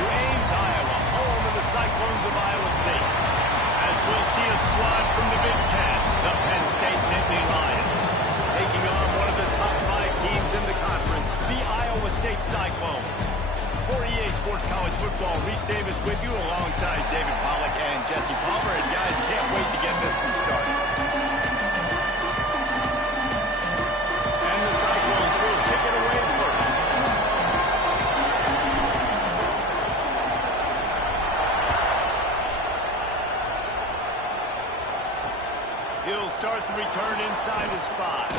to Ames, Iowa, home of the Cyclones of Iowa State. As we'll see a squad from the Big Ten, the Penn State Nittany Lions, taking on one of the top 5 teams in the conference, the Iowa State Cyclones. For EA Sports College Football, Reese Davis with you alongside David Pollack and Jesse Palmer. And guys, can't wait to get this one started. And the Cyclones will kick it away first. He'll start the return inside his 5.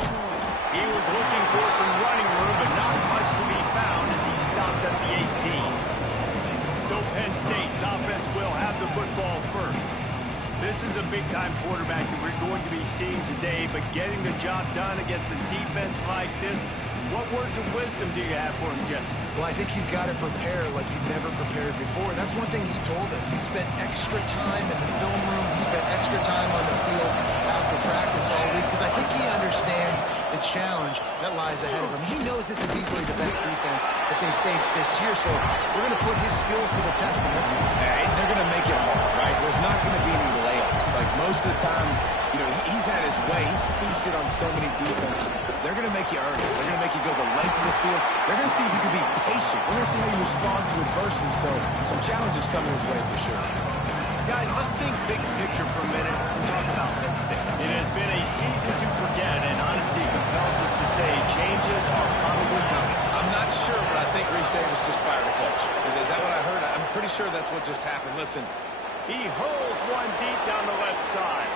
He was looking for some running room, but not much to be found as he stopped at the 18. So Penn State's offense will have the football first. This is a big-time quarterback that we're going to be seeing today, but getting the job done against a defense like this, what words of wisdom do you have for him, Jesse? Well, I think you've got to prepare like you've never prepared before. And that's one thing he told us. He spent extra time in the film room. He spent extra time on the field after practice all week because I think he understands the challenge that lies ahead of him. He knows this is easily the best defense that they faced this year, so we're going to put his skills to the test in this one. Yeah, they're going to make it hard, right? There's not going to be any layups. Like most of the time, you know, he's had his way. He's feasted on so many defenses. They're going to make you earn it. They're going to make you go the length of the field. They're going to see if you can be patient. They're going to see how you respond to adversity. So some challenges coming his way for sure. Guys, let's think big picture for a minute and talk about Penn State. It has been a season to forget, and honesty compels us to say changes are probably coming. I'm not sure, but I think Reese Davis just fired a coach. Is that what I heard? I'm pretty sure that's what just happened. Listen. He hurls one deep down the left side.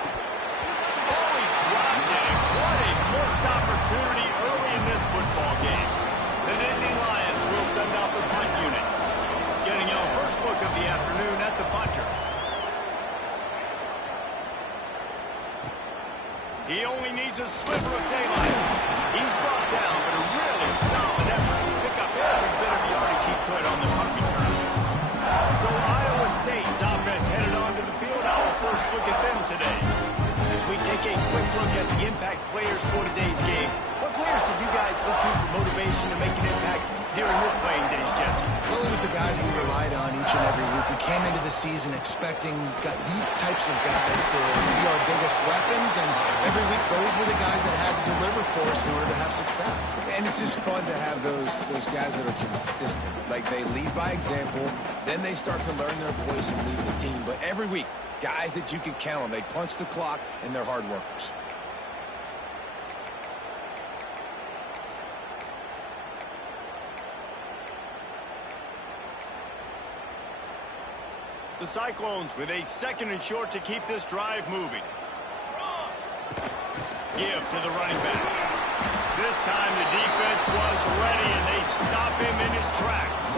Oh, he dropped it. What a missed opportunity early in this football game. The Nittany Lions will send out the punt unit. Getting our first look of the afternoon at the punter. He only needs a sliver of daylight. He's brought down, but a really solid effort to pick up every bit of yardage he could on the punt return. So Iowa State's offense headed onto the field. Our first look at them today. As we take a quick look at the impact players for today's game, what players did you guys look to for motivation to make an impact during your playing days, Jesse? Well, it was the guys we relied on each and every week. We came into the season expecting these types of guys to be our biggest weapons, and every week those were the guys that had to deliver for us in order to have success. And it's just fun to have those guys that are consistent. Like they lead by example, then they start to learn their voice and lead the team. But every week, guys that you can count on. They punch the clock, and they're hard workers. The Cyclones with a 2nd and short to keep this drive moving. Give to the running back. This time the defense was ready, and they stop him in his tracks.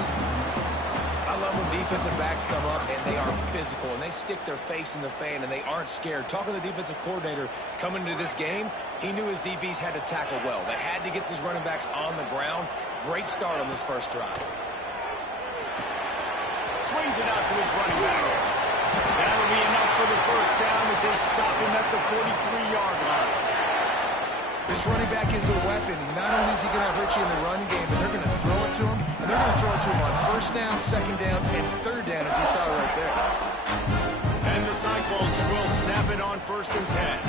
I love when defensive backs come up, and they are physical, and they stick their face in the fan, and they aren't scared. Talking to the defensive coordinator coming into this game, he knew his DBs had to tackle well. They had to get these running backs on the ground. Great start on this first drive. Swings it out to his running back. That'll be enough for the first down as they stop him at the 43-yard line. This running back is a weapon. Not only is he going to hurt you in the run game, but they're going to throw it to him, and they're going to throw it to him on 1st down, 2nd down, and 3rd down, as you saw right there. And the Cyclones will snap it on 1st and 10.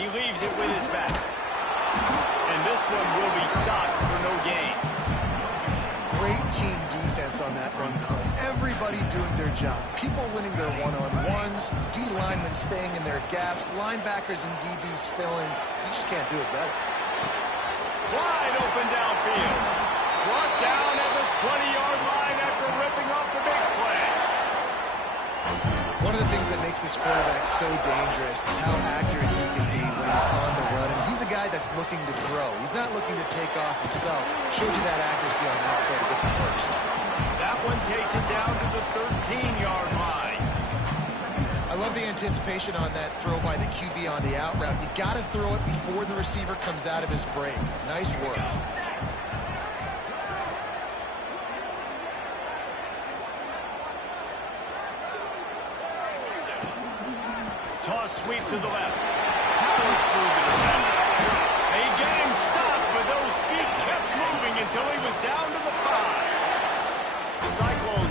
He leaves it with his back. And this one will be stopped for no gain. Great team defense on that run play. Everybody doing their job. People winning their one-on-ones, D linemen staying in their gaps, linebackers and DBs filling. You just can't do it better. Wide open downfield. Brought down at the 20-yard line after ripping off the big play. One of the things that makes this quarterback so dangerous is how accurate he can be when he's on the run. And he's a guy that's looking to throw. He's not looking to take off himself. Showed you that accuracy on that play to get the first. That one takes it down to the 13-yard line. I love the anticipation on that throw by the QB on the out route. You got to throw it before the receiver comes out of his break. Nice work. Toss sweep to the left. Powers through the defender. They get him stopped, but those feet kept moving until he was down to the 5.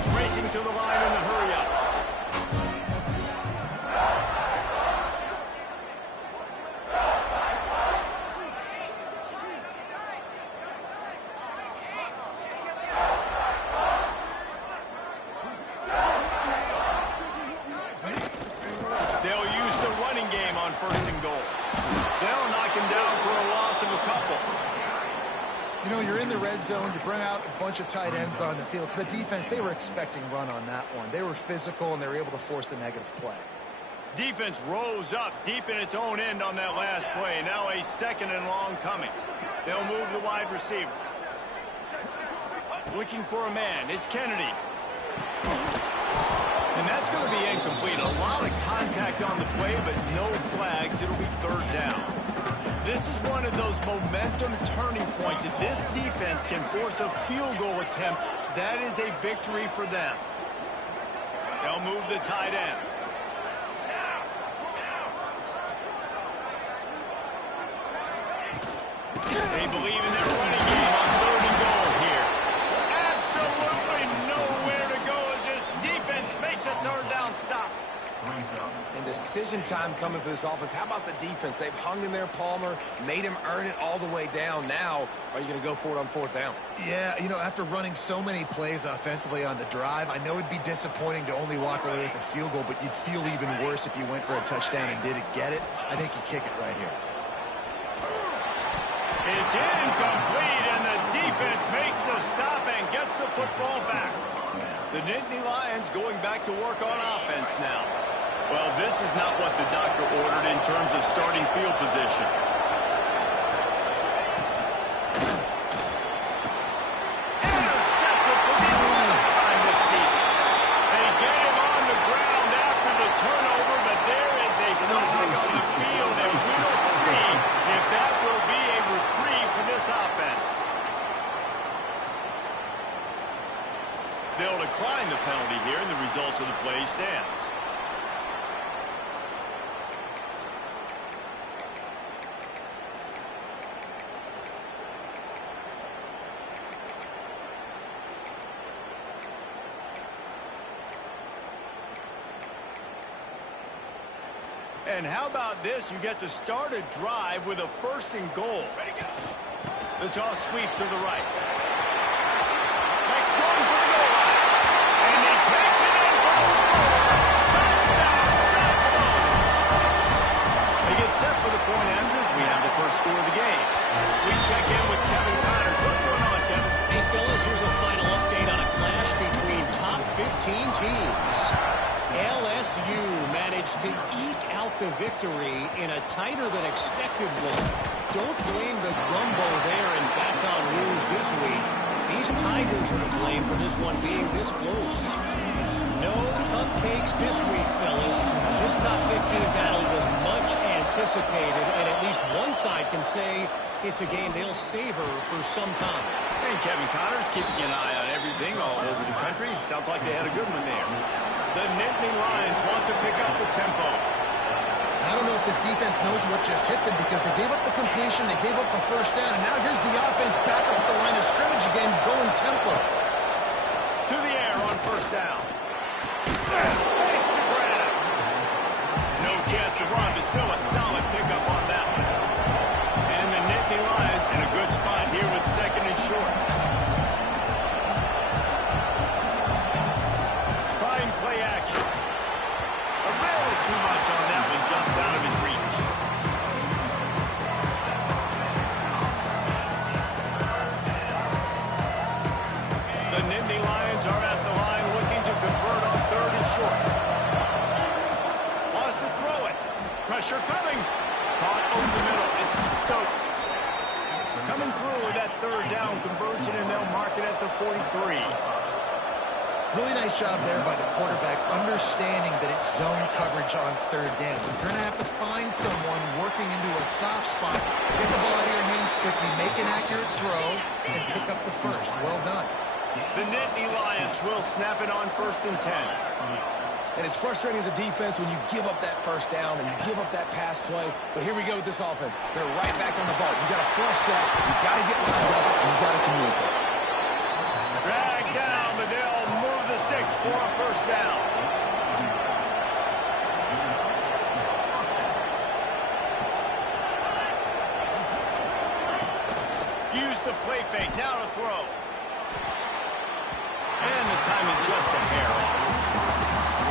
Lions racing to the line in the hurry-up. They'll use the running game on 1st and goal. They'll knock him down for a loss of a couple. You know, you're in the red zone, you bring out a bunch of tight ends on the field. So the defense, they were expecting run on that one. They were physical, and they were able to force the negative play. Defense rose up deep in its own end on that last play. Now a 2nd and long coming. They'll move the wide receiver. Looking for a man. It's Kennedy. And that's going to be incomplete. A lot of contact on the play, but no flags. It'll be 3rd down. This is one of those momentum turning points. If this defense can force a field goal attempt, that is a victory for them. They'll move the tight end. They believe in their running game on 3rd and goal here. Absolutely nowhere to go as this defense makes a 3rd down stop. And decision time coming for this offense. How about the defense? They've hung in there, Palmer, made him earn it all the way down. Now, are you going to go for it on 4th down? Yeah, you know, after running so many plays offensively on the drive, I know it'd be disappointing to only walk away with a field goal, but you'd feel even worse if you went for a touchdown and didn't get it. I think you kick it right here. It's incomplete, and the defense makes the stop and gets the football back. The Nittany Lions going back to work on offense now. Well, this is not what the doctor ordered in terms of starting field position. Intercepted for the 11th time this season. They get him on the ground after the turnover, but there is a flag on the field, and we'll see if that will be a reprieve for this offense. They'll decline the penalty here, and the result of the play stands. And how about this? You get to start a drive with a 1st and goal. The toss sweep to the right. Next going for the goal line. And he takes it in for the score. Touchdown, St. Louis. They get set for the point after. We have the first score of the game. We check in with Kevin Connors. What's going on, Kevin? Hey, fellas, here's a final update on a clash between top 15 teams. LSU managed to eke out the victory in a tighter than expected one. Don't blame the gumbo there in Baton Rouge this week. These Tigers are to blame for this one being this close. No cupcakes this week, fellas. This top 15 battle was much anticipated, and at least one side can say it's a game they'll savor for some time. And Kevin Connors keeping an eye on everything all over the country. Sounds like they had a good one there. The Nittany Lions want to pick up the tempo. I don't know if this defense knows what just hit them because they gave up the completion, they gave up a 1st down, and now here's the offense back up at the line of scrimmage again, going tempo. To the air on 1st down. Makes the grab. No chance to run, but still a solid pickup on that one. And the Nittany Lions in a good spot here with 2nd and short. Fine play action. A little too much on that one, just out of his reach. The Nittany Lions are at the line looking to convert on 3rd and short. Wants to throw it. Pressure coming. Caught over the middle. It's Stokes. Coming through with that 3rd down conversion, and they'll mark it at the 43. Really nice job there by the quarterback, understanding that it's zone coverage on 3rd down. You're going to have to find someone working into a soft spot, get the ball out of your hands quickly, make an accurate throw, and pick up the 1st. Well done. The Nittany Lions will snap it on 1st and 10. And it's frustrating as a defense when you give up that 1st down and you give up that pass play. But here we go with this offense. They're right back on the ball. You got to flush that. You got to get lined up, and you got to communicate. Drag down, but they'll move the stick play fake. Now to throw. And the timing just a hair off.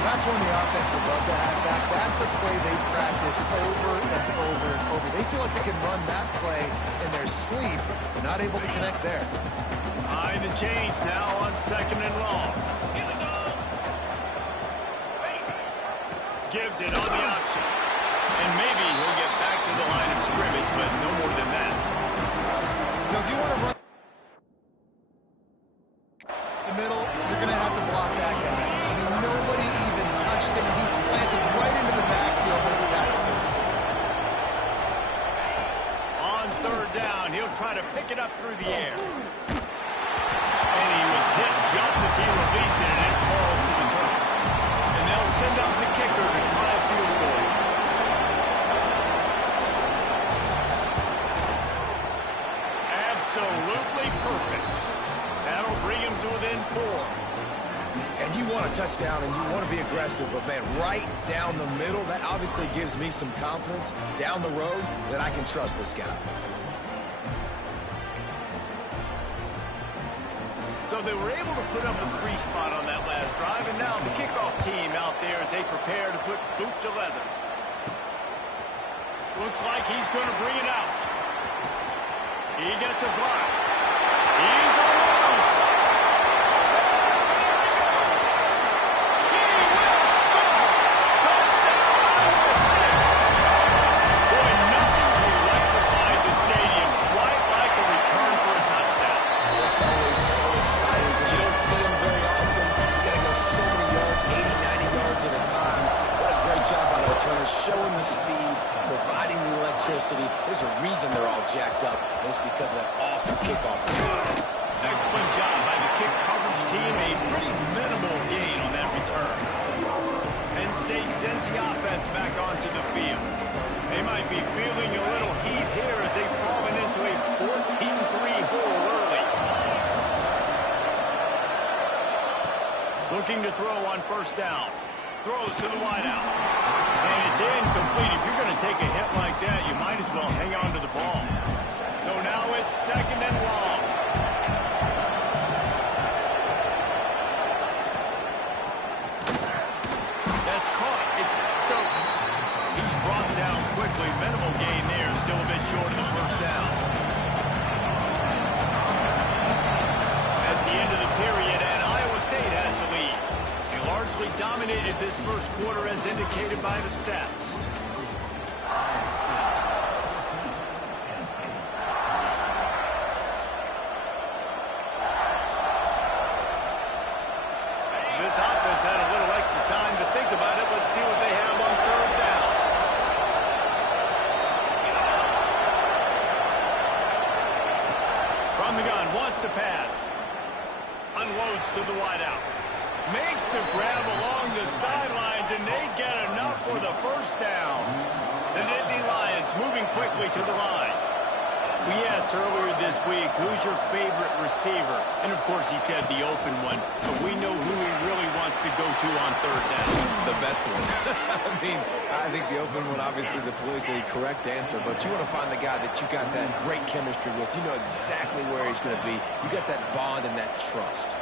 That's when the offense would love to have back. That's a play they practice over and over and over. They feel like they can run that play in their sleep, but not able to connect there. Behind the chains now on 2nd and long. Gives it on the option. And maybe he'll get back to the line of scrimmage, but no more than that. You know, if you want to run the middle, you're going to have to block that guy. I mean, nobody even touched him, and he slanted right into the backfield with the tackle. On 3rd down, he'll try to pick it up through the air. And he was hit just as he released it, and it falls to the turf. And they'll send out the kicker to try a field goal. Absolutely perfect. That'll bring him to within 4. And you want a touchdown and you want to be aggressive, but man, right down the middle, that obviously gives me some confidence down the road that I can trust this guy. So they were able to put up a 3 spot on that last drive, and now the kickoff team out there as they prepare to put boot to leather. Looks like he's going to bring it out. He gets a block. He's on the loose. He will score. Touchdown, Iowa State. Boy, nothing electrifies a stadium quite like a return for a touchdown. It's always so exciting, but you don't see them very often. You got to go so many yards, 80, 90 yards at a time. What a great job by the returners, showing the speed, providing the electricity. There's a reason they're all jacked up, and it's because of that awesome kickoff. Excellent job by the kick coverage team. A pretty minimal gain on that return. Penn State sends the offense back onto the field. They might be feeling a little heat here as they've fallen into a 14-3 hole early. Looking to throw on 1st down. Throws to the wideout. And it's incomplete. If you're going to take a hit like that, you might as well hang on to the ball. So now it's 2nd and long. That's caught. It's Stokes. He's brought down quickly. Minimal gain there. Still a bit short of the 1st down. That's the end of the period, and Iowa State has the lead. They largely dominated this 1st quarter as indicated by the stats. This offense had a little extra time to think about it. Let's see what they have on 3rd down. From the gun, wants to pass. Unloads to the wideout. Makes the grab along the sidelines, and they get enough for the 1st down. The Nittany Lions moving quickly to the line. We asked earlier this week, who's your favorite receiver? And, of course, he said the open one. But we know who he really wants to go to on 3rd down. The best one. I mean, I think the open one, obviously the politically correct answer, but you want to find the guy that you got that great chemistry with. You know exactly where he's going to be. You got that bond and that trust.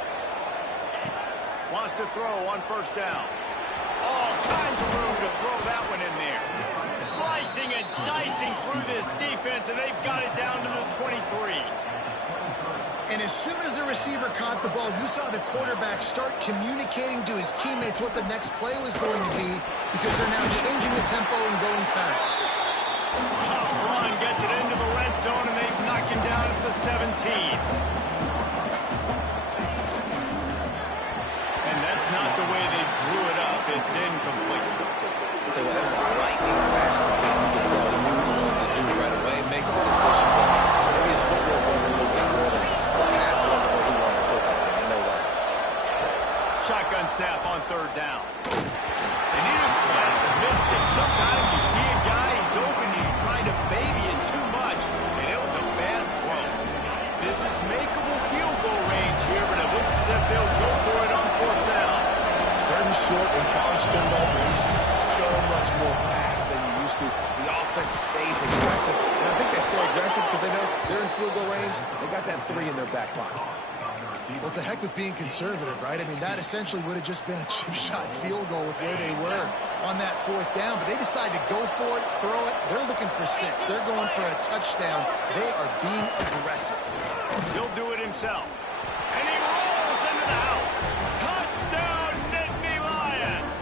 Wants to throw on 1st down. All kinds of room to throw that one in there. Slicing and dicing through this defense, and they've got it down to the 23. And as soon as the receiver caught the ball, you saw the quarterback start communicating to his teammates what the next play was going to be, because they're now changing the tempo and going fast. Tough run gets it into the red zone, and they've knocked him down at the 17. And that's not the way they drew it up. It's incomplete. So that was a lightning fast decision. You could tell he knew what he wanted to do right away. Makes the decision. But maybe his footwork wasn't a little bit good, and the pass wasn't where he wanted to put that there. I know that. Shotgun snap on 3rd down. And he just flat missed it. Sometimes you see a guy, he's open, and you try to baby it too much, and it was a bad throw. This is makeable field goal range here, but it looks as if they'll go for it on 4th down. 3rd and short in college football, you see so much more pass than you used to. The offense stays aggressive, and I think they stay aggressive because they know they're in field goal range. They got that 3 in their back pocket. Well, to heck with being conservative, right? I mean, that essentially would have just been a chip shot field goal with where they were on that 4th down. But they decide to go for it, throw it. They're looking for 6. They're going for a touchdown. They are being aggressive. He'll do it himself. And he rolls into the house. Touchdown, Nittany Lions!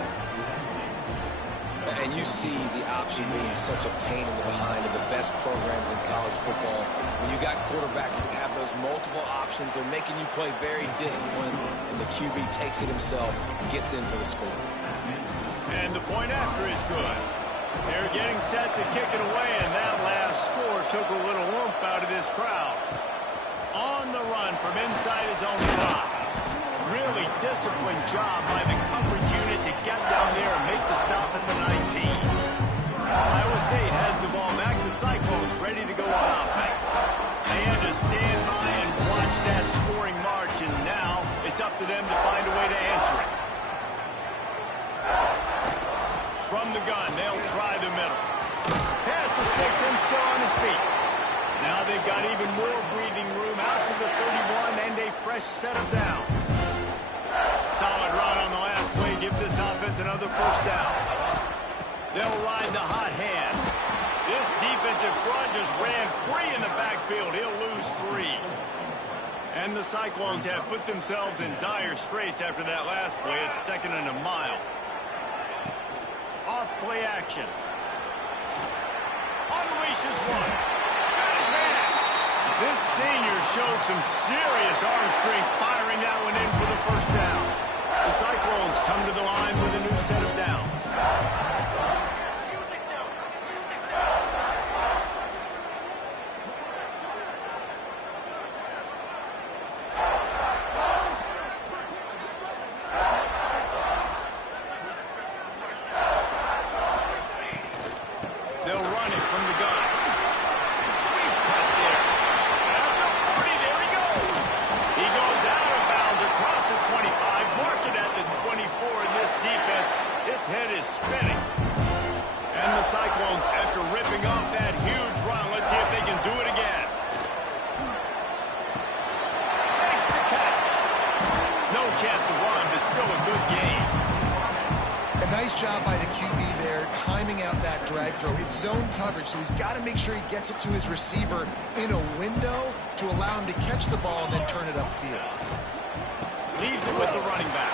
And you see the option being such a pain in the behind of the best programs in college football. When you got quarterbacks that have those multiple options, they're making you play very disciplined, and the QB takes it himself and gets in for the score. And the point after is good. They're getting set to kick it away, and that last score took a little oomph out of this crowd. On the run from inside his own 5. Really disciplined job by the coverage unit to get down there and make the stop at the 19. Iowa State has the ball back. The Cyclones ready to go on offense. They had to stand by and watch that scoring march, and now it's up to them to find a way to answer it. From the gun, they'll try the middle. Pass the sticks and still on his feet. Now they've got even more breathing room out to the 31 and a fresh set of downs. Solid run on the last play gives this offense another 1st down. They'll ride the hot hand. This defensive front just ran free in the backfield. He'll lose 3. And the Cyclones have put themselves in dire straits after that last play. It's 2nd and a mile. Off play action. Unleashes one. Got his hand. This senior shows some serious arm strength firing that one in for the 1st down. The Cyclones come to the line with a new set of downs. They'll run it from the gun. Sweet cut there. At the 40, there he goes. He goes out of bounds across the 25, mark it at the 24 in this defense. Its head is spinning. And the Cyclones, after ripping off that huge run, let's see if they can do it again. Makes the catch. No chance to run, but still a good game. A nice job by the QB there, timing out that drag throw. It's zone coverage, so he's got to make sure he gets it to his receiver in a window to allow him to catch the ball and then turn it upfield. Leaves it with the running back.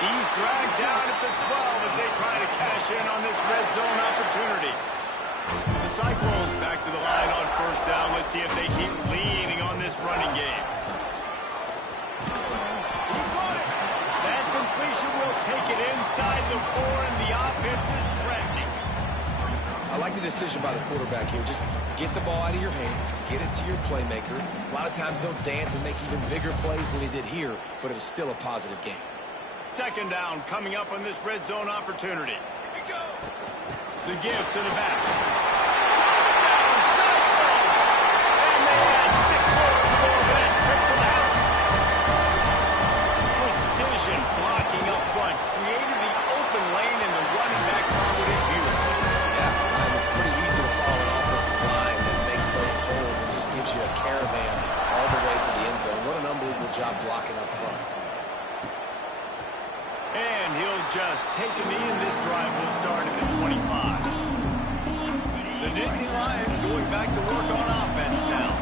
He's dragged down at the 12 as they try to cash in on this red zone opportunity. The Cyclones back to the line on 1st down. Let's see if they keep leaning on this running game. That completion will take it inside the 4, and the offense is threatening. I like the decision by the quarterback here. Just get the ball out of your hands, get it to your playmaker. A lot of times they'll dance and make even bigger plays than he did here, but it was still a positive game. 2nd down coming up on this red zone opportunity. Here we go. The give to the back. Touchdown, Cyclones! And they had 6 more to go over that trip to the house. Precision blocking up front created the open lane, and the running back followed it beautifully. Yeah, it's pretty easy to follow an offensive line that makes those holes and just gives you a caravan all the way to the end zone. What an unbelievable job blocking up front. And he'll just take a knee, and this drive will start at the 25. The Nittany Lions going back to work on offense now.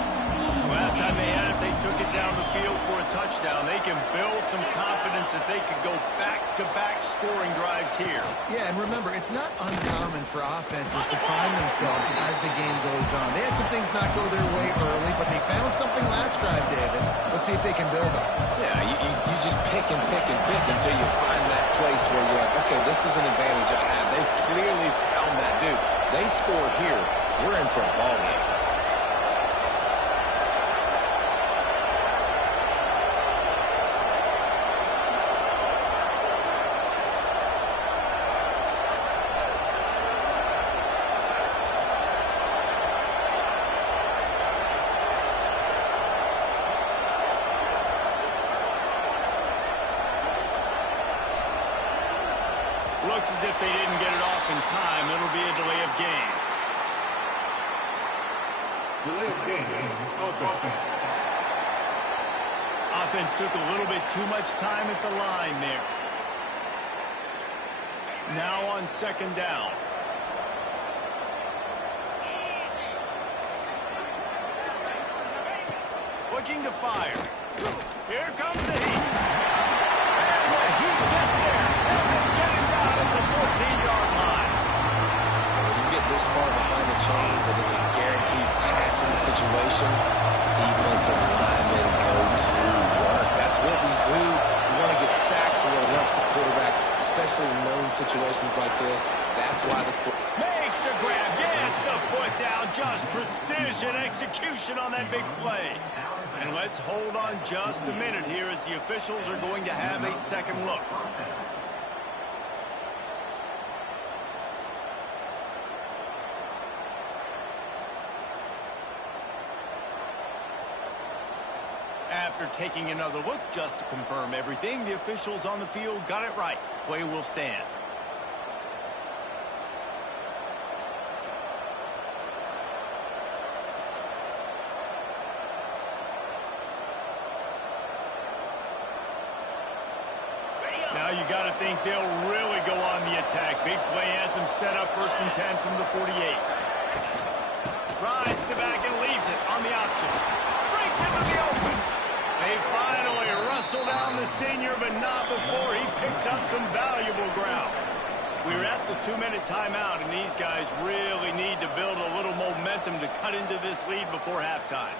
Last time they had it, they took it down the field for a touchdown. They can build some confidence that they could go back-to-back scoring drives here. Yeah, and remember, it's not uncommon for offenses to find themselves as the game goes on. They had some things not go their way early, but they found something last drive, David. Let's see if they can build on it. Yeah, you just pick and pick and pick until you find that place where you're like, okay, this is an advantage I have. They clearly found that, dude. They score here, we're in for a ball game. Looks as if they didn't get it off in time. It'll be a delay of game. Offense took a little bit too much time at the line there. Now on second down. Looking to fire. Here comes the Heat. And the Heat gets there. And they get him down at the 14-yard line. When you get this far behind the chains and it's a guaranteed passing situation, defensive linemen go to work. That's what we do. We want to get sacks. We want to rush the quarterback, especially in known situations like this. That's why the makes the grab, gets the foot down. Just precision execution on that big play. And let's hold on just a minute here as the officials are going to have a second look. After taking another look just to confirm everything, the officials on the field got it right. Play will stand. Now you got to think they'll really go on the attack. Big play has them set up 1st and 10 from the 48. Rides the back and leaves it on the option. Breaks into the open. They finally wrestle down the senior, but not before he picks up some valuable ground. We're at the 2-minute timeout, and these guys really need to build a little momentum to cut into this lead before halftime.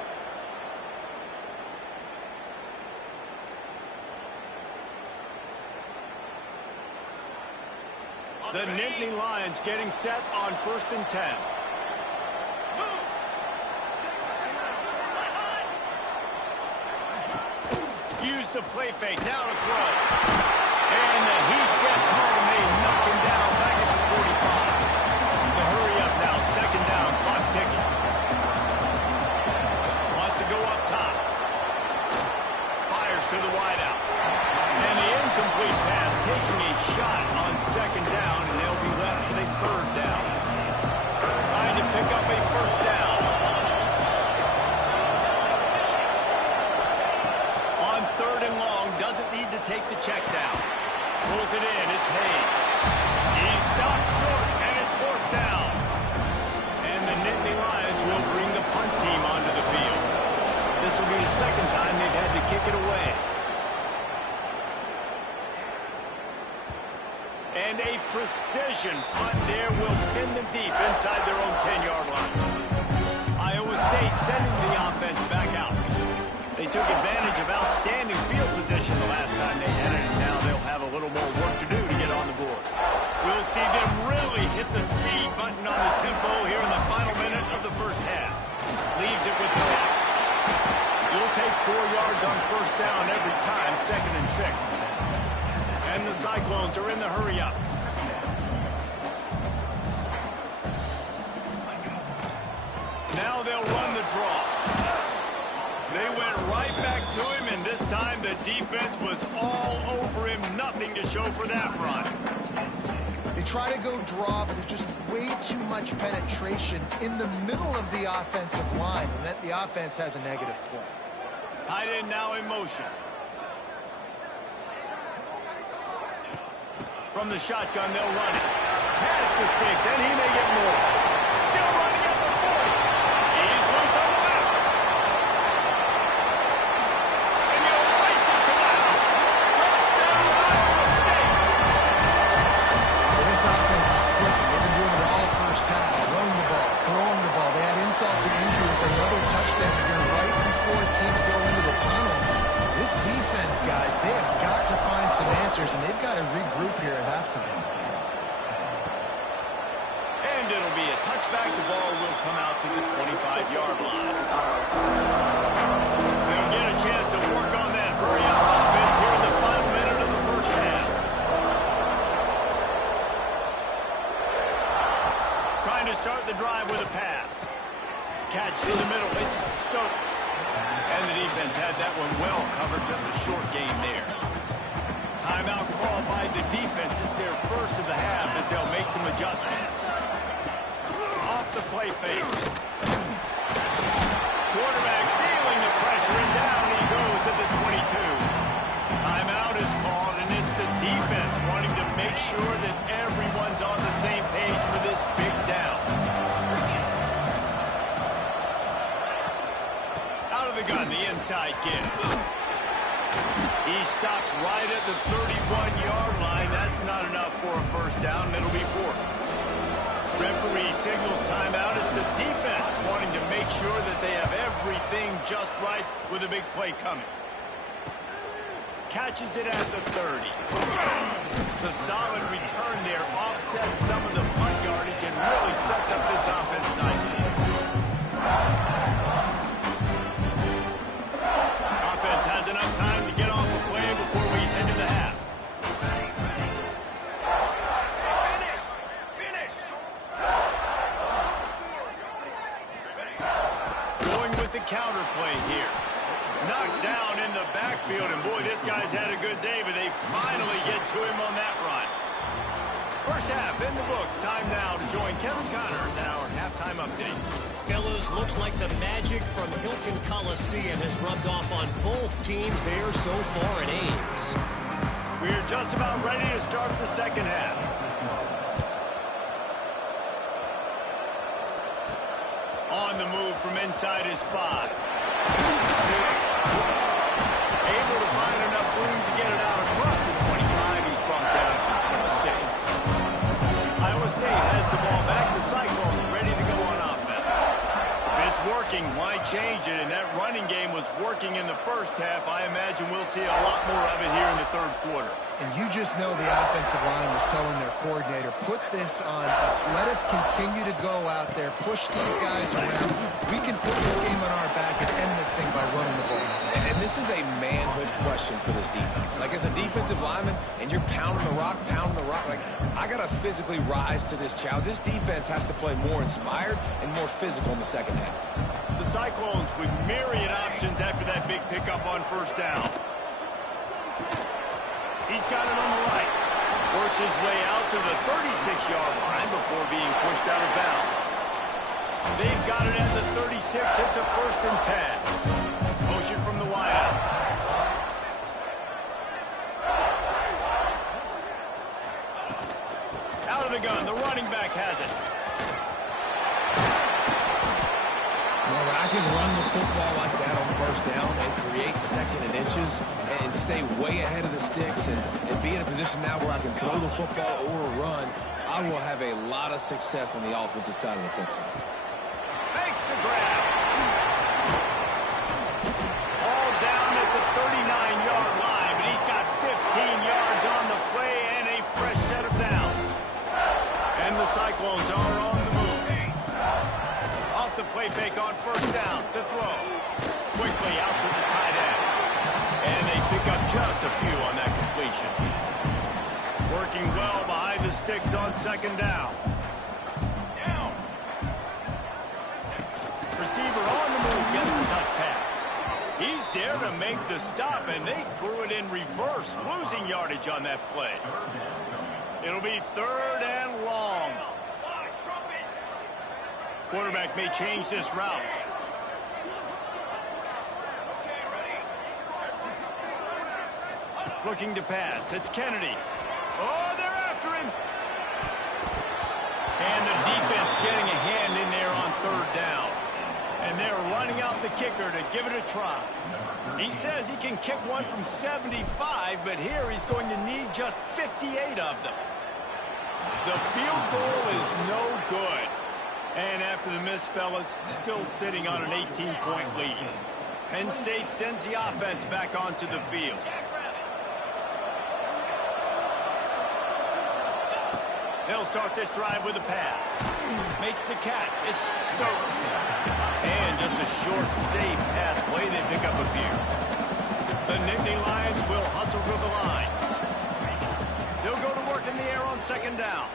The Nittany Lions getting set on 1st and 10. Use the play fake, now to throw. And the Heat gets home. They knock him down back at the 45. The hurry up now, 2nd down, clock ticking. Wants to go up top. Fires to the wideout. And the incomplete pass taking a shot on 2nd down, and they'll be left with a 3rd down. Trying to pick up a 1st down. On 3rd and long, doesn't need to take the check down. Pulls it in, it's Hayes. He stopped short, and it's 4th down. And the Nittany Lions will bring the punt team onto the field. This will be the 2nd time they've had to kick it away. And a precision punt there will pin them deep inside their own 10-yard line. Iowa State sending the offense back out. They took advantage of outstanding field position the last time they had it, and now they'll have a little more work to do to get on the board. We'll see them really hit the speed button on the tempo here in the final minute of the 1st half. Leaves it with the back. You'll take 4 yards on 1st down every time, 2nd and 6. And the Cyclones are in the hurry up. Now they'll run the draw. They went right back to him, and this time the defense was all over him. Nothing to show for that run. They try to go draw, but there's just way too much penetration in the middle of the offensive line, and that the offense has a negative play. Tight end now in motion. From the shotgun, they'll run it. Past the sticks, and he may get more. Still running at the 40. He's loose on the left. And he'll race it to the house. Touchdown, Iowa State. Well, this offense is clicking. They've been doing it all 1st half. Running the ball, throwing the ball. They had insult to injury with another touchdown here right before teams go into the tunnel. This defense, guys, they have got to find some answers, and they've got to regroup here at halftime. And it'll be a touchback. The ball will come out to the 25-yard line. They'll get a chance to work on that hurry-up offense here in the final minute of the 1st half. Trying to start the drive with a pass. Catch in the middle. It's Stokes. And the defense had that one well covered. Just a short game there. Timeout called by the defense. It's their 1st of the half as they'll make some adjustments. Off the play fake. onside kick. He stopped right at the 31-yard line. That's not enough for a first down. It'll be fourth. Referee signals timeout as the defense wanting to make sure that they have everything just right with a big play coming. Catches it at the 30. The solid return there offsets some of the punt yardage and really sets up this offense nicely. Offense has enough time to get off the play before we head to the half. Going with the counter play here. Knocked down in the backfield, and boy, this guy's had a good day, but they finally get to him on that run. First half in the books. Time now to join Kevin Connors in our halftime update. Fellas, looks like the magic from Hilton Coliseum has rubbed off on both teams there so far in Ames. We're just about ready to start the second half. On the move from inside his 5. Able to find enough room to get it out across the 25. He's brought down to 26. Iowa State has the ball back. The Cyclones ready to go on offense. If it's working, why change it? And that running game was working in the first half. I imagine we'll see a lot more of it here in the third quarter. And you just know the offensive line was telling their coordinator, put this on us. Let us continue to go out there, push these guys around. We can put this game on our back and end this thing by running the ball. And this is a manhood question for this defense. Like, as a defensive lineman, and you're pounding the rock, like, I got to physically rise to this challenge. This defense has to play more inspired and more physical in the second half. The Cyclones with myriad options after that big pickup on first down. He's got it on the right. Works his way out to the 36-yard line before being pushed out of bounds. They've got it at the 36. It's a 1st and 10. Motion from the wideout. Out of the gun. The running back has it. Well, when I can run the football like that on first down and create second and inches and stay way ahead of the sticks and be in a position now where I can throw the football or run, I will have a lot of success on the offensive side of the football. Makes the grab. All down at the 39-yard line, but he's got 15 yards on the play and a fresh set of downs. And the Cyclones are on the move. Off the play fake on first down to throw. Quickly out to the tight end. And they pick up just a few on that completion. Working well behind the sticks on second down. Receiver on the move, gets the touch pass. He's there to make the stop, and they threw it in reverse, losing yardage on that play. It'll be 3rd and long. Quarterback may change this route. Looking to pass. It's Kennedy. Oh, they're after him. And the defense getting a hand in there on 3rd down. And they're running out the kicker to give it a try. He says he can kick one from 75, but here he's going to need just 58 of them. The field goal is no good. And after the miss, fellas, still sitting on an 18-point lead. Penn State sends the offense back onto the field. They'll start this drive with a pass. Makes the catch. It's Stokes. And just a short, safe pass play. They pick up a few. The Nittany Lions will hustle through the line. They'll go to work in the air on second down.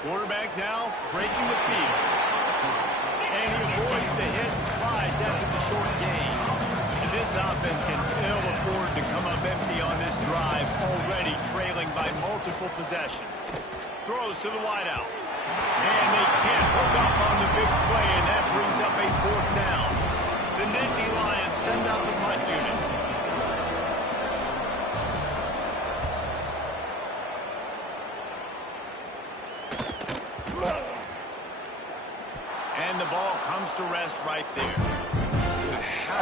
Quarterback now breaking the field. And he avoids the hit and slides after the short gain. And this offense can ill afford to come up empty on this drive, already trailing by multiple possessions. Throws to the wideout. And they can't hook up on the big play, and that brings up a 4th down. The Nittany Lions send out the punt unit. And the ball comes to rest right there. Dude, how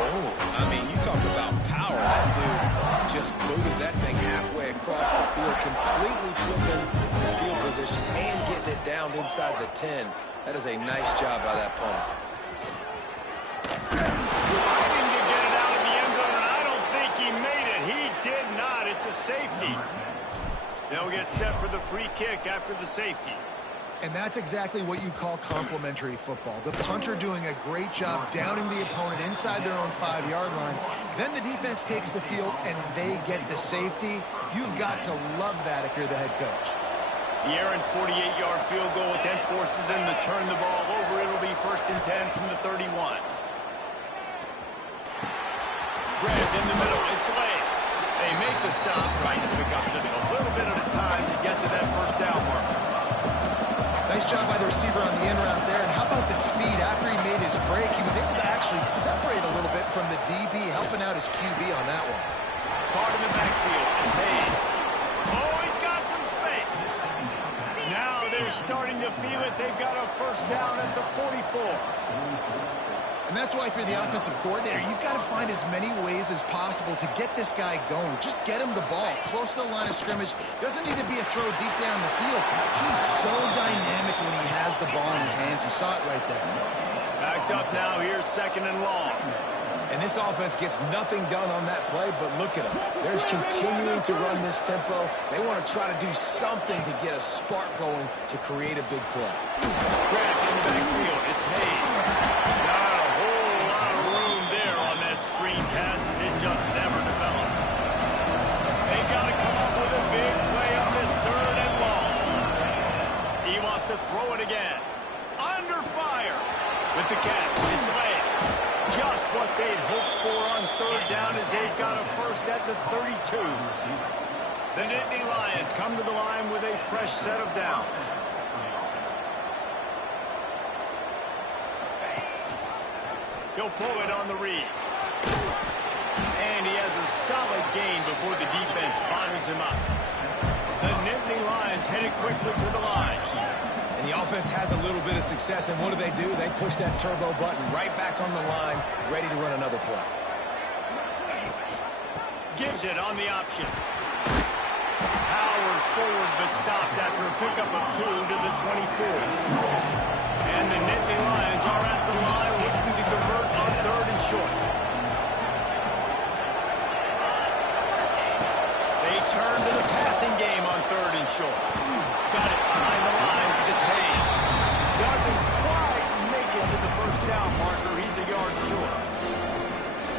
Oh, I mean, you talk about power. That dude just booted that thing halfway across the field, completely flipping the field position and getting it down inside the 10. That is a nice job by that punter. Fighting to get it out of the end zone, and I don't think he made it. He did not. It's a safety. They'll get set for the free kick after the safety. And that's exactly what you call complementary football. The punter doing a great job downing the opponent inside their own 5-yard line. Then the defense takes the field, and they get the safety. You've got to love that if you're the head coach. The errant 48-yard field goal attempt forces them to turn the ball over. It'll be 1st and 10 from the 31. Grabbed in the middle. It's late. They make the stop, trying to pick up just a little bit at a time to get to that first down marker. Nice job by the receiver on the in route there. And how about the speed after he made his break? He was able to actually separate a little bit from the DB, helping out his QB on that one. Caught in the backfield. It's Hayes. Oh, he's got some space. Now they're starting to feel it. They've got a first down at the 44. And that's why if you're the offensive coordinator, you've got to find as many ways as possible to get this guy going. Just get him the ball close to the line of scrimmage. Doesn't need to be a throw deep down the field. He's so dynamic when he has the ball in his hands. You saw it right there. Backed up now. Here's 2nd and long. And this offense gets nothing done on that play, but look at them. They're just continuing to run this tempo. They want to try to do something to get a spark going to create a big play. Grabbed in the backfield. It's Hayes. Not a whole lot of room there on that screen passes. It just never developed. They've got to come up with a big play on this 3rd and long. He wants to throw it again. Under fire. With the catch. It's late. Just what they'd hoped for on 3rd down as they've got a first at the 32. The Nittany Lions come to the line with a fresh set of downs. He'll pull it on the read. And he has a solid gain before the defense bottles him up. The Nittany Lions headed quickly to the line. And the offense has a little bit of success, and what do? They push that turbo button right back on the line, ready to run another play. Gives it on the option. Powers forward, but stopped after a pickup of 2 to the 24. And the Nittany Lions are at the line looking to convert on 3rd and short. They turn to the passing game on 3rd and short. Got it behind the line. It's Hayes. Doesn't quite make it to the first down marker. He's a yard short.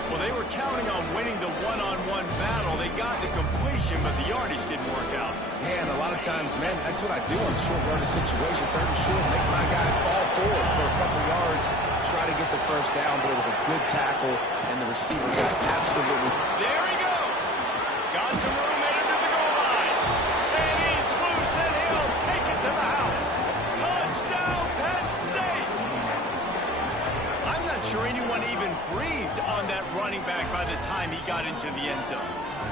Well, they were counting on winning the one-on-one battle. They got the completion, but the yardage didn't work out. Yeah, and a lot of times, man, that's what I do on short yardage situation. 3rd and short, make my guy fall forward for a couple yards, try to get the first down, but it was a good tackle, and the receiver got absolutely... There he goes. Got some room into the goal line. And he's loose, and he'll take it to the house. Touchdown, Penn State. I'm not sure anyone even breathed on that running back by the time he got into the end zone.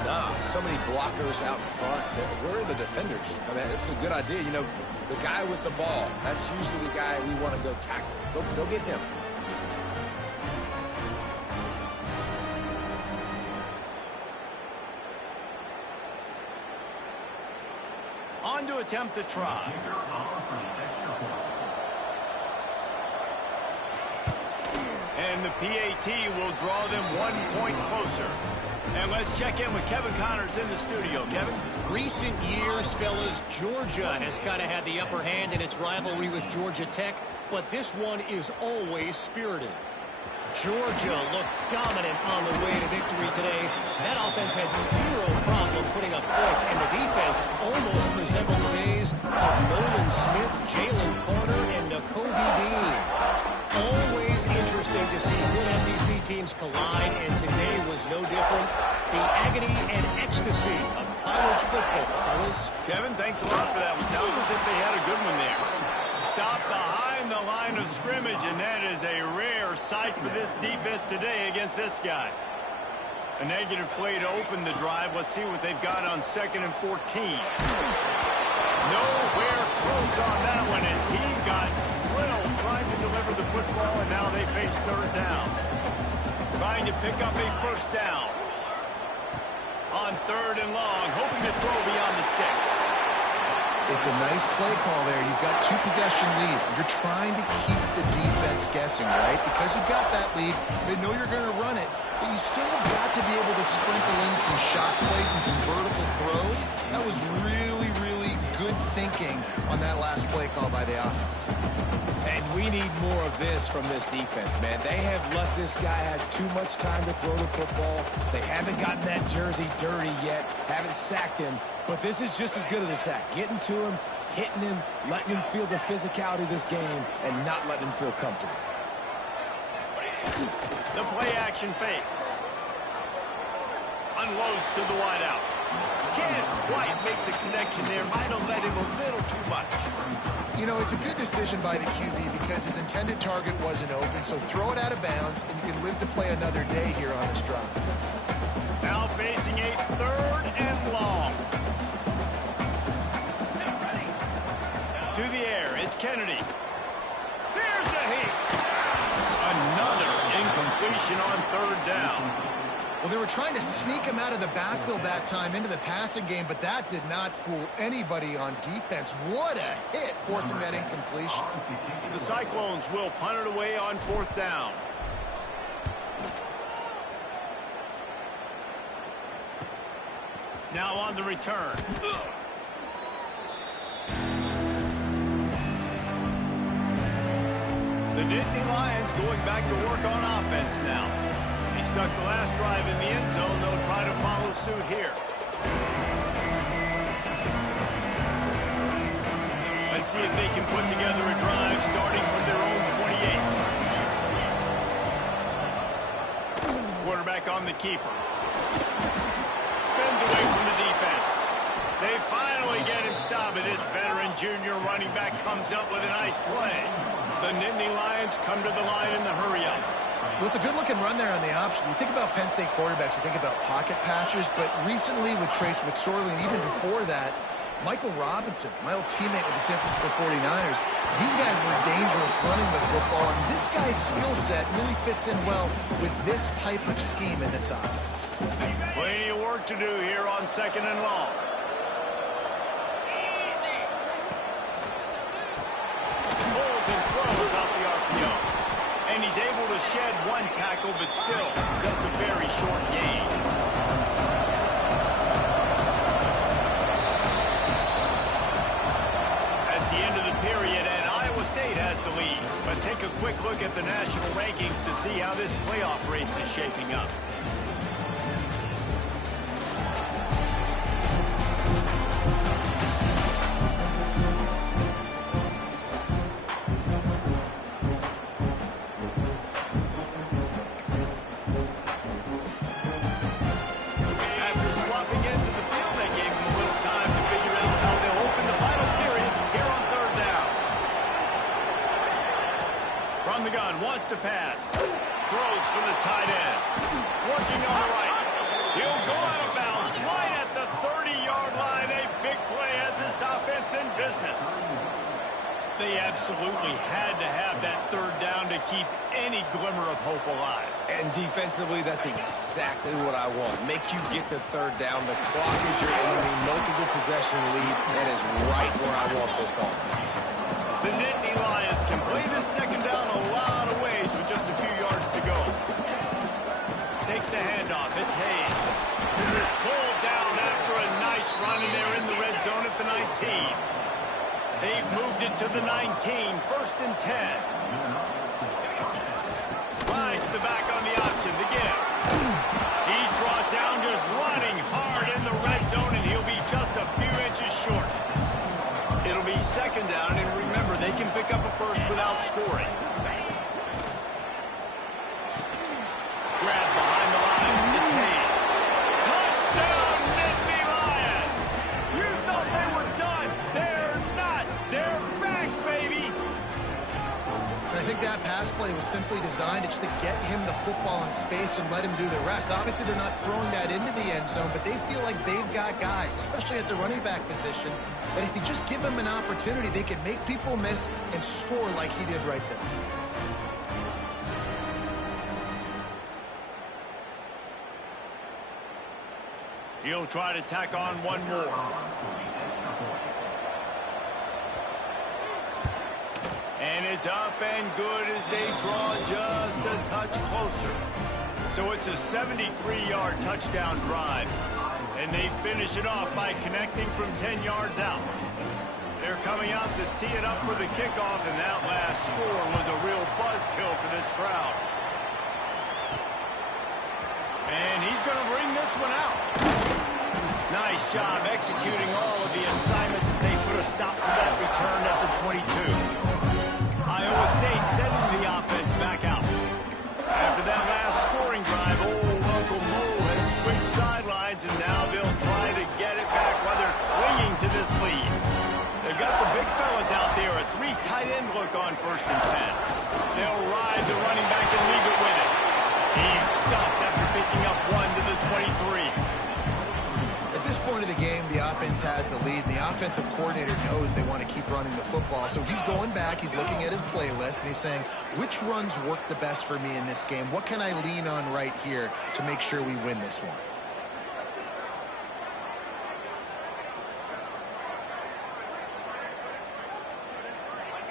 Nah, so many blockers out in front. Where are the defenders? I mean, it's a good idea. You know, the guy with the ball, that's usually the guy we want to go tackle. Go get him. On to attempt the try. And the PAT will draw them 1 point closer. And let's check in with Kevin Connors in the studio. Kevin? Recent years, fellas, Georgia has kind of had the upper hand in its rivalry with Georgia Tech, but this one is always spirited. Georgia looked dominant on the way to victory today. That offense had zero problem putting up points, and the defense almost resembled the days of Nolan Smith, Jalen Carter, and Nakobe Dean. Always interesting to see good SEC teams collide, and today was no different. The agony and ecstasy of college football, fellas. Kevin, thanks a lot for that one. Sounds as if they had a good one there. Stop behind the line of scrimmage, and that is a rare sight for this defense today against this guy. A negative play to open the drive. Let's see what they've got on 2nd and 14. Nowhere close on that one as he got drilled trying to deliver the football, and now they face 3rd down. Trying to pick up a first down. On 3rd and long, hoping to throw beyond the sticks. It's a nice play call there. You've got 2-possession lead. You're trying to keep the defense guessing, right? Because you've got that lead, they know you're going to run it, but you still have got to be able to sprinkle in some shot plays and some vertical throws. That was really, really good thinking on that last play call by the offense. And we need more of this from this defense, man. They have let this guy have too much time to throw the football. They haven't gotten that jersey dirty yet, haven't sacked him. But this is just as good as a sack. Getting to him, hitting him, letting him feel the physicality of this game, and not letting him feel comfortable. The play-action fake. Unloads to the wideout. Can't quite make the connection there. Might have let him a little too much. You know, it's a good decision by the QB because his intended target wasn't open, so throw it out of bounds, and you can live to play another day here on this drive. Now facing a 3rd and long. To the air, it's Kennedy. There's a hit. Another incompletion on 3rd down. Well, they were trying to sneak him out of the backfield that time into the passing game, but that did not fool anybody on defense. What a hit, forcing that incompletion. The Cyclones will punt it away on 4th down. Now on the return. The Nittany Lions going back to work on offense now. They stuck the last drive in the end zone. They'll try to follow suit here. Let's see if they can put together a drive starting from their own 28. Quarterback on the keeper. Spins away from the defense. They finally get him stopped, and this veteran junior running back comes up with a nice play. The Nittany Lions come to the line in the hurry-up. Well, it's a good-looking run there on the option. You think about Penn State quarterbacks, you think about pocket passers, but recently with Trace McSorley, and even before that, Michael Robinson, my old teammate with the San Francisco 49ers, these guys were dangerous running the football, and this guy's skill set really fits in well with this type of scheme in this offense. Plenty of work to do here on 2nd and long. Pulls and throws off the RPO. And he's able to shed one tackle, but still just a very short gain. That's the end of the period, and Iowa State has the lead. Let's take a quick look at the national rankings to see how this playoff race is shaping up. From the gun, wants to pass. Throws for the tight end. Working on the right. He'll go out of bounds right at the 30-yard line. A big play as this offense in business. They absolutely had to have that 3rd down to keep any glimmer of hope alive. And defensively, that's exactly what I want. Make you get the 3rd down. The clock is your enemy. Multiple possession lead. That is right where I want this offense. The Nittany Lions can play this 2nd down a lot of ways with just a few yards to go. Takes the handoff. It's Hayes. Pulled down after a nice run, and they're in the red zone at the 19. They've moved it to the 19. 1st and 10. Finds the back on the option. The give. He's brought down just running hard in the red zone, and he'll be just a few inches short. It'll be 2nd down, and remember, they can pick up a first without scoring. Grab behind the line. It's Hayes. Touchdown, Nittany Lions! You thought they were done. They're not. They're back, baby. I think that pass play was simply designed just to get him the football in space and let him do the rest. Obviously, they're not throwing that into the end zone, but they feel like they've got guys, especially at the running back position, that if you just give them an opportunity, they can make people miss and score like he did right there. He'll try to tack on one more. And it's up and good as they draw just a touch closer. So it's a 73-yard touchdown drive. And they finish it off by connecting from 10 yards out. They're coming out to tee it up for the kickoff, and that last score was a real buzzkill for this crowd. And he's going to bring this one out. Nice job executing all of the assignments as they put a stop to that return at the 22. Iowa State sending the offense back out. After that last scoring drive, old Uncle Mo has switched sidelines, and now they'll try to get it back while they're clinging to this lead. They've got the big fellas out there, a 3 tight end look on 1st and 10. They'll ride the running back and leave it with it. He's stuffed after picking up 1 to the 23. At this point of the game, the offense has the lead, and the offensive coordinator knows they want to keep running the football. So he's going back, he's looking at his playlist, and he's saying, which runs work the best for me in this game? What can I lean on right here to make sure we win this one?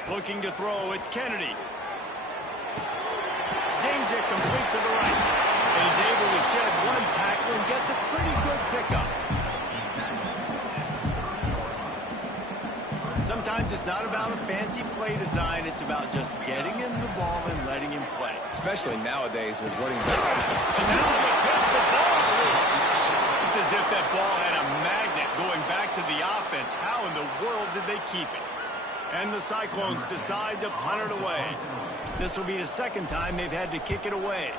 Looking to throw, it's Kennedy. Zings it complete to the right. And he's able to shed one tackle and gets a pretty good pickup. Sometimes it's not about a fancy play design. It's about just getting him the ball and letting him play. Especially nowadays with running backs. And now he gets the ball through. It's as if that ball had a magnet going back to the offense. How in the world did they keep it? And the Cyclones decide to punt it away. This will be the second time they've had to kick it away.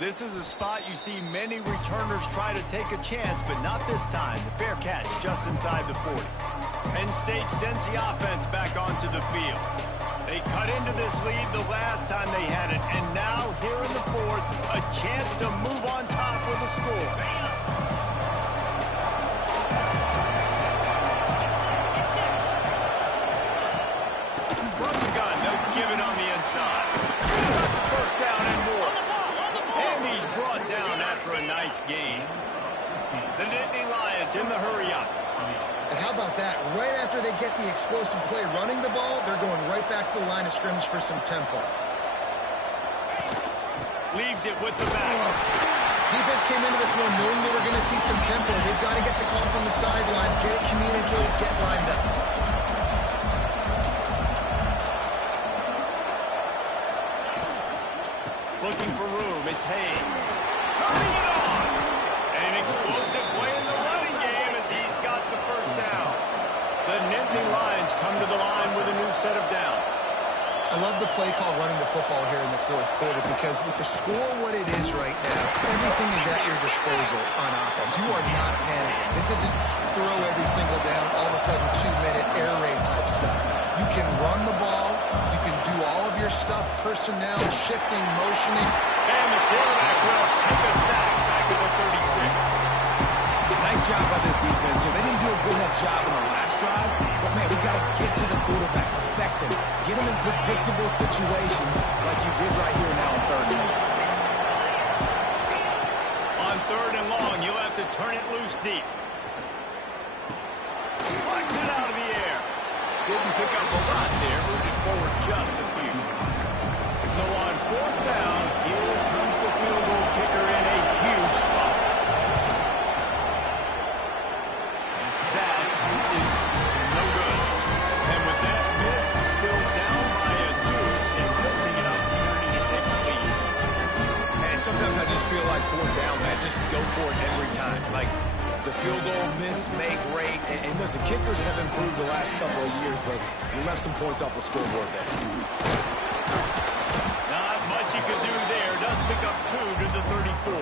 This is a spot you see many returners try to take a chance, but not this time. The fair catch just inside the 40. Penn State sends the offense back onto the field. They cut into this lead the last time they had it, and now here in the 4th, a chance to move on top with a score. From the gun, they'll give it on the inside. First down and more. And he's brought down after a nice gain. The Nittany Lions in the hurry-up. And how about that? Right after they get the explosive play running the ball, they're going right back to the line of scrimmage for some tempo. Leaves it with the back. Defense came into this one knowing they were going to see some tempo. They've got to get the call from the sidelines, get it communicated, get lined up. Looking for room, it's Hayes. Turning it on! An explosive play in the running game as he's got the first down. The Nittany Lions come to the line with a new set of downs. I love the play call running the football here in the 4th quarter because with the score what it is right now, everything is at your disposal on offense. You are not panicking. This isn't throw every single down, all of a sudden 2-minute air raid type stuff. You can run the ball. You can do all of your stuff, personnel, shifting, motioning. And the quarterback will take a sack back at the 36. Nice job by this defense here. They didn't do a good enough job in the last drive, but man, we've got to get to the quarterback, affect him, get him in predictable situations like you did right here now on 3rd and long. On 3rd and long, you'll have to turn it loose deep. Flex it out of the air. Didn't pick up a lot there, moving forward just a few. So on 4th down, here comes the field goal kicker in a huge spot. That is no good. And with that miss, still down by a deuce and missing an opportunity to take the lead. And sometimes I just feel like 4th down, man, just go for it every time. Like the field goal, miss, make, rate. And listen, kickers have improved the last couple of years, but you left some points off the scoreboard there. Not much he could do there. Does pick up 2 to the 34.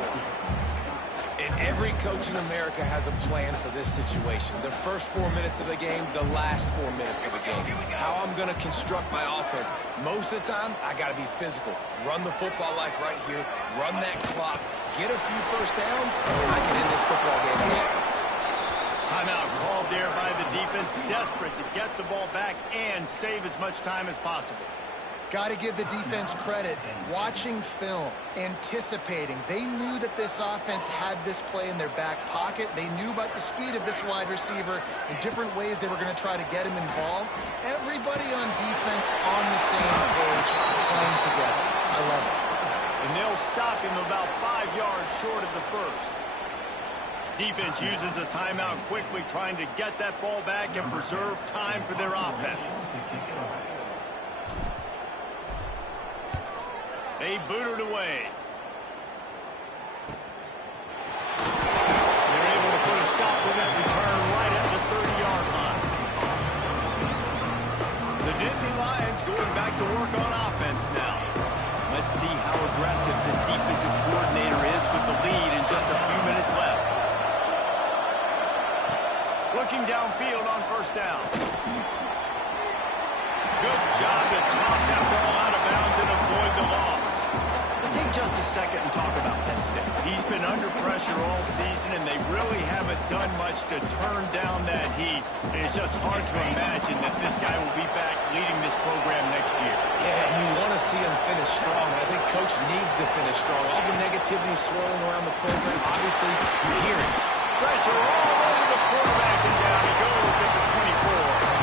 And every coach in America has a plan for this situation. The first 4 minutes of the game, the last 4 minutes of the game. How I'm going to construct my offense. Most of the time, I got to be physical. Run the football like right here. Run that clock. Get a few first downs, and I can end this football game on offense. Timeout called there by the defense, desperate to get the ball back and save as much time as possible. Got to give the defense credit. Watching film, anticipating. They knew that this offense had this play in their back pocket. They knew about the speed of this wide receiver and different ways they were going to try to get him involved. Everybody on defense on the same page, playing together. I love it. And they'll stop him about 5 yards short of the first. Defense uses a timeout quickly, trying to get that ball back and preserve time for their offense. They boot it away. They're able to put a stop to that return right at the 30-yard line. The Nittany Lions going back to work on offense now. Let's see how aggressive this defensive coordinator is with the lead and just a few minutes left. Looking downfield on first down. Good job to toss that ball out of bounds and avoid the loss. Let's take just a second and talk about Penn State. He's been under pressure all season, and they really haven't done much to turn down that heat. And it's just hard to imagine that this guy will be back leading this program next year. Yeah, and you want to see him finish strong. I think Coach needs to finish strong. All the negativity swirling around the program, obviously, you hear it. Pressure all over the quarterback, and down he goes at the 24.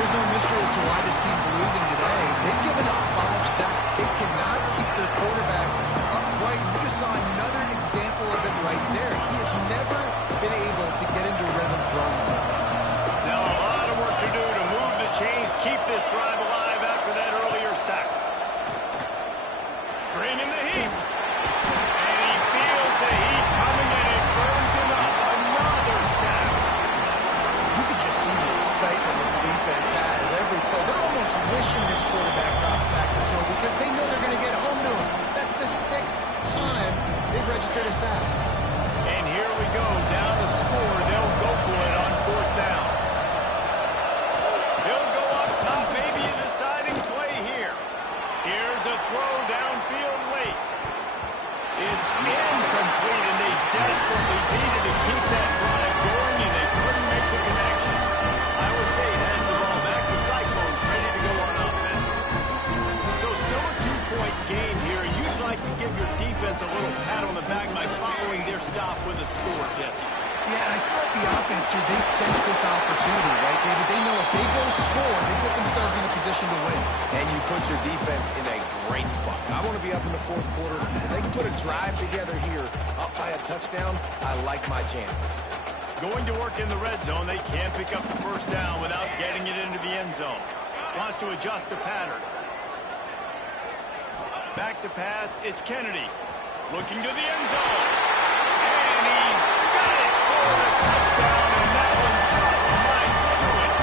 There's no mystery as to why this team's losing today. They've given up 5 sacks. They cannot keep their quarterback upright. You just saw another example of it right there. He has never been able to get into rhythm throwing the football. Now a lot of work to do to move the chains, keep this drive alive after that earlier sack. Bringing the heat. And he feels the heat coming and it burns him up. Another sack. You could just see the excitement this defense has every play. They're almost wishing this quarterback drops back to throw because they know they're going to get home to him. That's the 6th time they've registered a sack. And here we go, down to score. They'll go for it on 4th down. He'll go up top, maybe a deciding play here. Here's a throw downfield late. It's incomplete, and they desperately needed to keep that drive going, and they couldn't make the connection. Iowa State has the ball back. The Cyclones ready to go on offense. So still a 2-point game here. You'd like to give your defense a little pat on the back by following their stop with a score, Jesse. Yeah, and I feel like the offense here, they sense this opportunity, right, David? They know if they go score, they put themselves in a position to win. And you put your defense in a great spot. I want to be up in the 4th quarter. If they can put a drive together here, up by a touchdown, I like my chances. Going to work in the red zone, they can't pick up the first down without getting it into the end zone. Wants to adjust the pattern. Back to pass, it's Kennedy. Looking to the end zone. And he's got it for a touchdown, and that one just might do it.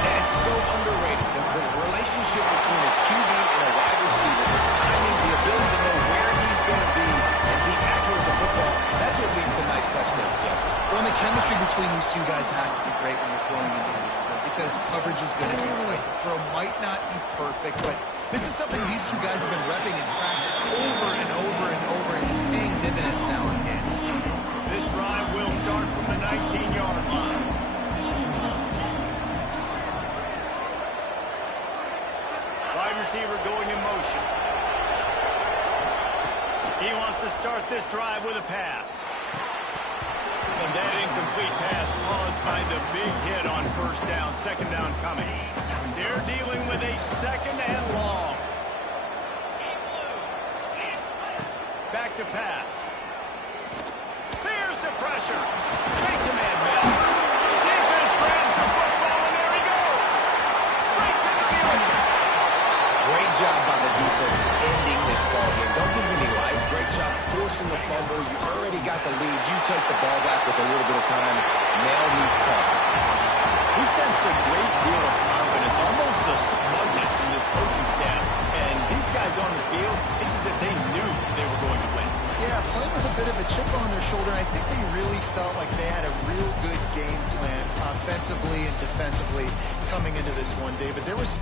And it's so underrated. The relationship between a QB and a wide receiver, the timing, the ability to know where he's going to be and be accurate with the football, that's what leads to nice touchdowns, Jesse. Well, and the chemistry between these two guys has to be great when you're throwing into the end zone because coverage is going to be tight. The throw might not be perfect, but this is something these two guys have been repping in practice over and over and over, and it's paying dividends now and again. This drive will start from the 19-yard line. Wide receiver going in motion. He wants to start this drive with a pass. And that incomplete pass caused by the big hit on first down. 2nd down coming. They're dealing with a 2nd and long. Back to pass. There's the pressure. Makes a man miss. Defense grabs the football, and there he goes. Breaks into the open. Great job by the defense ending this ball game. Don't give him any life. Great job forcing the fumble. You already got the lead. You take the ball back with a little bit of time. Nail me cover. We sensed a great deal of confidence, almost a smugness from this coaching staff. And these guys on the field, it's as if they knew they were going to win. Yeah, playing with a bit of a chip on their shoulder. I think they really felt like they had a real good game plan offensively and defensively coming into this one, David. There was